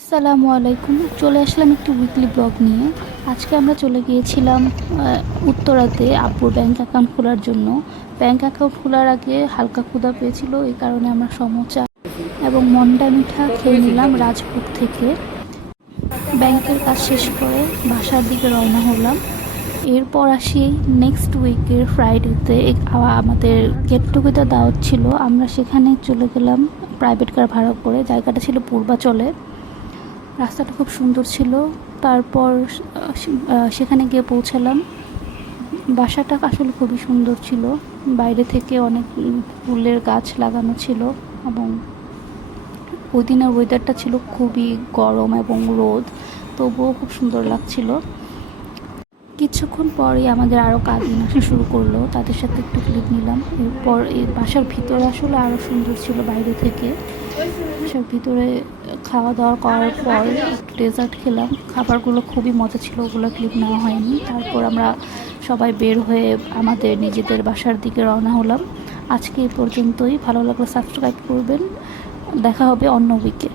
আসসালামু আলাইকুম। চলে আসলাম একটি উইকলি ব্লগ নিয়ে। আজকে আমরা চলে গিয়েছিলাম উত্তরাতে আব্বুর ব্যাংক অ্যাকাউন্ট খোলার জন্য। ব্যাংক অ্যাকাউন্ট খোলার আগে হালকা ক্ষুধা পেয়েছিল, এই কারণে আমরা সমোচা এবং মন্ডা মিঠা খেয়ে নিলাম রাজভোগ থেকে। ব্যাংকের কাজ শেষ করে বাসার দিকে রওনা হলাম। এরপর আসি নেক্সট উইকের ফ্রাইডেতে আমাদের গেট টুগেদার দাওয়াত ছিল। আমরা সেখানে চলে গেলাম প্রাইভেট কার ভাড়া করে। জায়গাটা ছিল পূর্বাচলে। রাস্তাটা খুব সুন্দর ছিল। তারপর সেখানে গিয়ে পৌঁছালাম। বাসাটা আসলে খুবই সুন্দর ছিল। বাইরে থেকে অনেক ফুলের গাছ লাগানো ছিল এবং ওই দিনের ওয়েদারটা ছিল খুবই গরম এবং রোদ, তবুও খুব সুন্দর লাগছিল। কিছুক্ষণ পরেই আমাদের আরও কাজিন আসা শুরু করলো, তাদের সাথে একটু ক্লিপ নিলাম। এরপর এই বাসার ভিতরে আসলে আরও সুন্দর ছিল বাইরে থেকে। বাসার ভিতরে খাওয়া দাওয়া করার পর একটু ডেজার্ট খেলাম। খাবারগুলো খুবই মজা ছিল, ওগুলো ক্লিপ নেওয়া হয়নি। তারপর আমরা সবাই বের হয়ে আমাদের নিজেদের বাসার দিকে রওনা হলাম। আজকে এই পর্যন্তই। ভালো লাগলে সাবস্ক্রাইব করবেন। দেখা হবে অন্য উইকে।